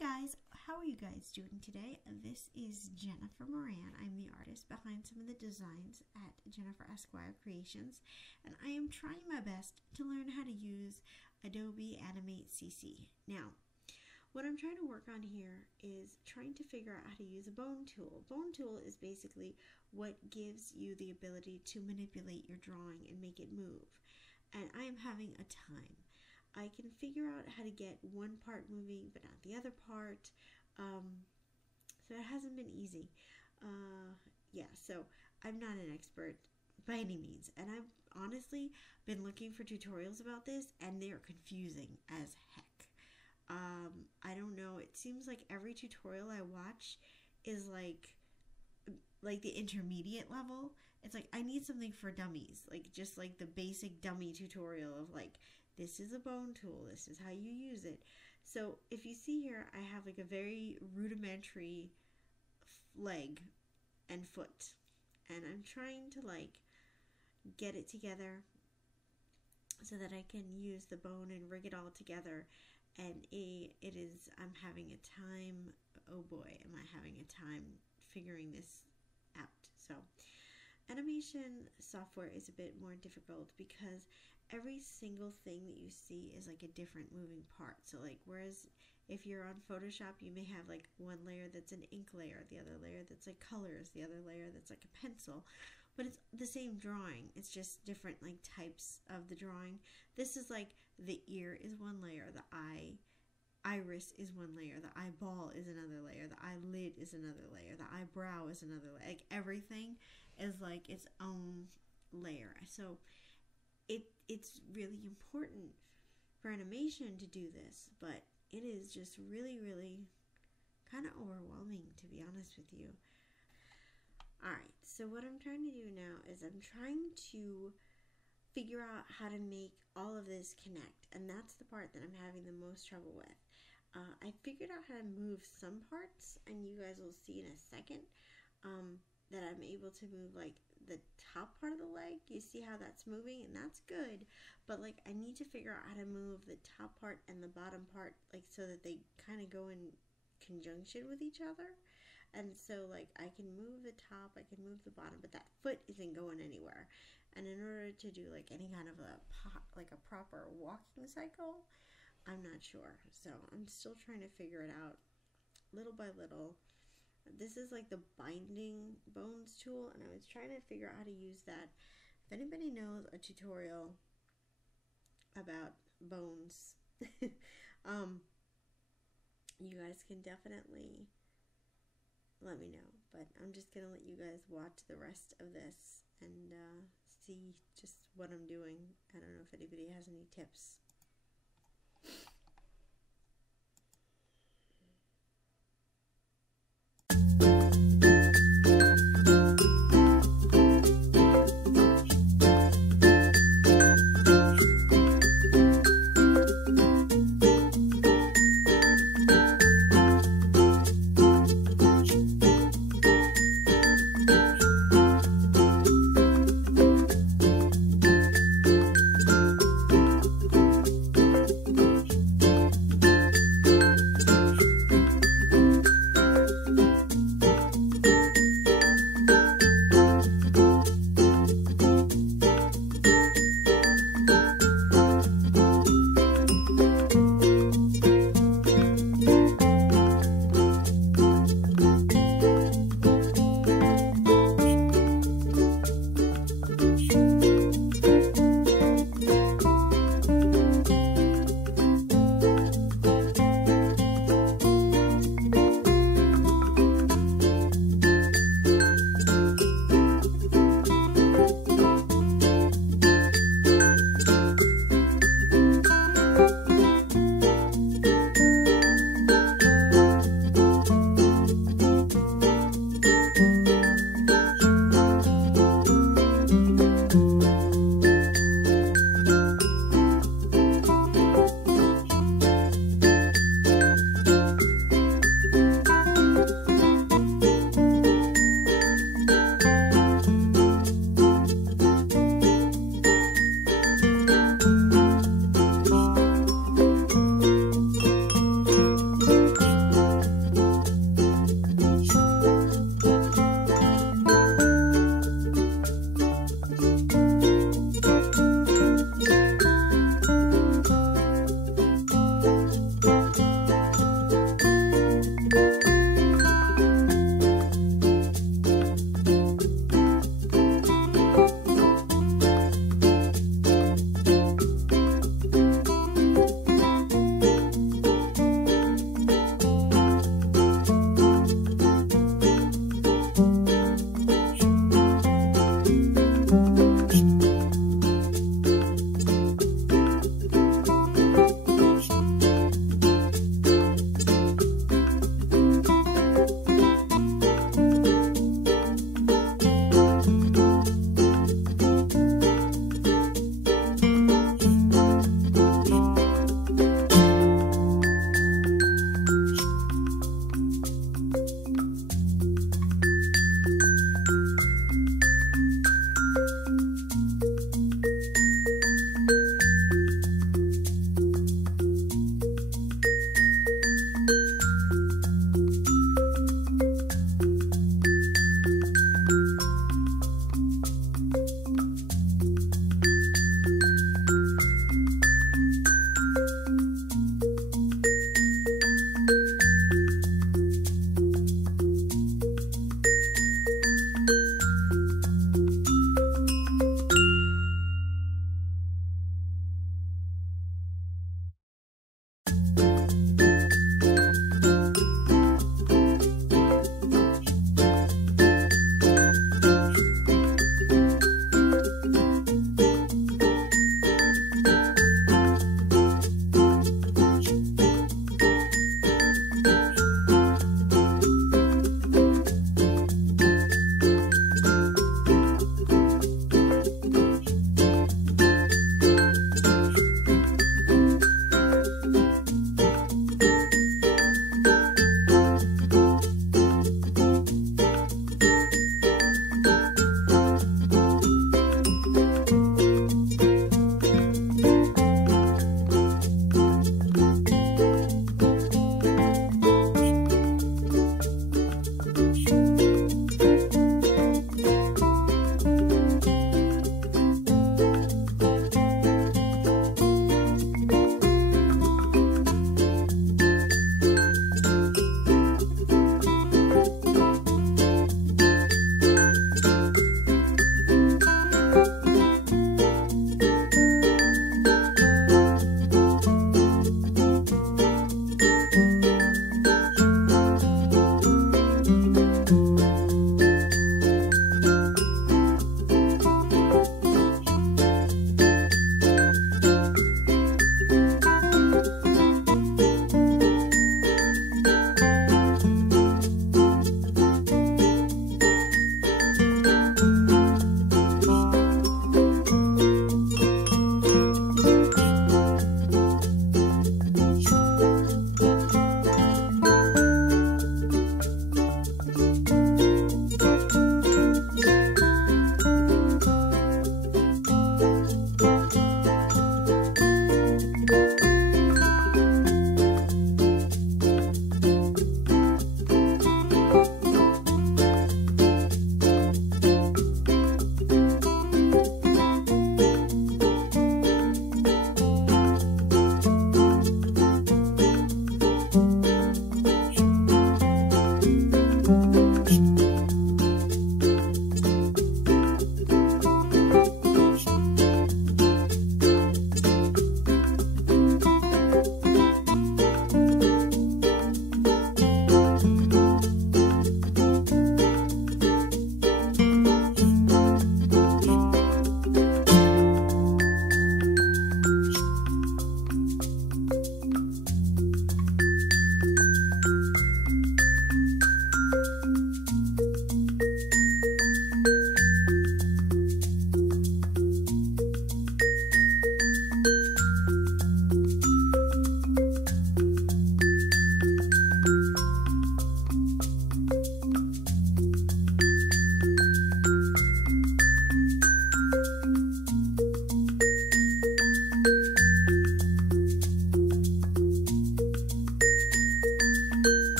guys, how are you guys doing today? This is Jennifer Moran. I'm the artist behind some of the designs at JEsquireCreations, and I am trying my best to learn how to use Adobe Animate CC. Now, what I'm trying to work on here is trying to figure out how to use a bone tool. Bone tool is basically what gives you the ability to manipulate your drawing and make it move. And I am having a time. I can figure out how to get one part moving but not the other part, so it hasn't been easy. Yeah, so I'm not an expert by any means, and I've honestly been looking for tutorials about this and they are confusing as heck. I don't know, it seems like every tutorial I watch is like the intermediate level. It's like I need something for dummies, like just like the basic dummy tutorial of like, this is a bone tool, this is how you use it. So if you see here, I have like a very rudimentary leg and foot, and I'm trying to like get it together so that I can use the bone and rig it all together. And I'm having a time, oh boy, am I having a time figuring this out. So animation software is a bit more difficult because every single thing that you see is like a different moving part. So like, whereas if you're on Photoshop, you may have like one layer that's an ink layer, the other layer that's like colors, the other layer that's like a pencil, but it's the same drawing. It's just different like types of the drawing. This is like the ear is one layer, the iris is one layer, the eyeball is another layer, the eyelid is another layer, the eyebrow is another layer. Like everything is like its own layer. So it's really important for animation to do this, but it is just really kind of overwhelming, to be honest with you. Alright, so what I'm trying to do now is I'm trying to figure out how to make all of this connect, and that's the part that I'm having the most trouble with. I figured out how to move some parts, and you guys will see in a second that I'm able to move like the top part of the leg. You see how that's moving, and that's good, but like I need to figure out how to move the top part and the bottom part, like so that they kind of go in conjunction with each other. And so like I can move the top, I can move the bottom, but that foot isn't going anywhere. And in order to do like any kind of a proper walking cycle, I'm not sure. So I'm still trying to figure it out little by little. This is like the binding bones tool, and I was trying to figure out how to use that. If anybody knows a tutorial about bones, you guys can definitely let me know. But I'm just gonna let you guys watch the rest of this and see just what I'm doing. I don't know if anybody has any tips.